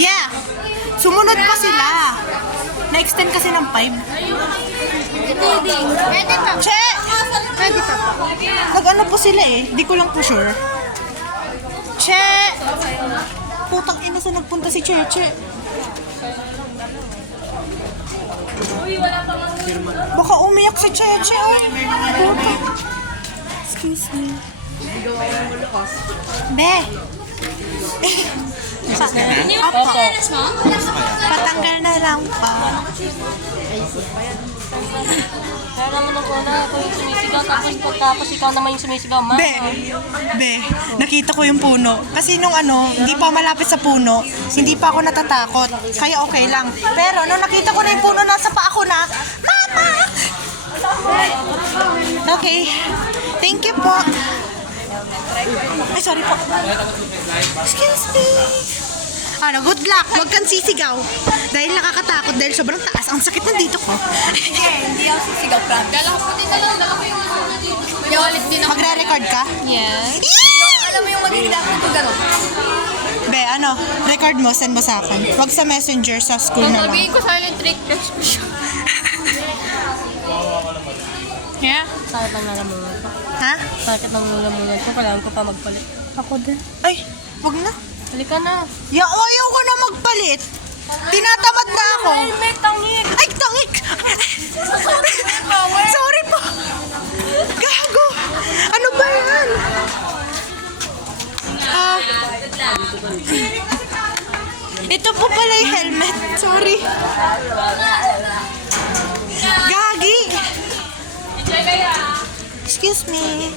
Yeah! Sumunod pa sila. Na-extend kasi ng 5. Pwede pa. Che! Pwede pa. Nag-ano po sila eh. Di ko lang po sure. Che! Putang ina sa nagpunta si Cheche. Baka umiyak si Cheche. Oh. Putang. Excuse me. Be! Opo. Patanggal na lang pa. Kaya naman ako na ako yung sumisigaw, tapos ikaw naman yung sumisigaw, ma. Be, nakita ko yung puno. Kasi nung hindi pa malapit sa puno, hindi pa ako natatakot. Kaya okay lang. Pero nung nakita ko na yung puno, nasa pa ako na, Mama! Okay. Thank you po. Ay, sorry po. Excuse me. Good luck. Huwag kang sisigaw. Dahil nakakatakot, dahil sobrang taas. Ang sakit ng dito ko. Hindi ako sisigaw, Frank. Dala ko dito lang. Dala ko yung wallet din ako. Magre-record ka? Yes. Alam mo yung magiging dapat ko gano'n. Be, record mo, send mo sa akin. Huwag sa messenger, sa school na lang. Sabihin ko silent request ko siya. Yeah? Sakit ang lalamungan ko. Ha? Sakit ang lalamungan ko, kailangan ko pa magpalit. Ako din. Ay, wag na. Halika na. Ayaw ko na magpalit. Tinatamad na ako. Helmet, tangik! Ay, tangik! Sorry po. Gago. Ano ba yan? Ito po pala yung helmet. Sorry. Gagi. Excuse me.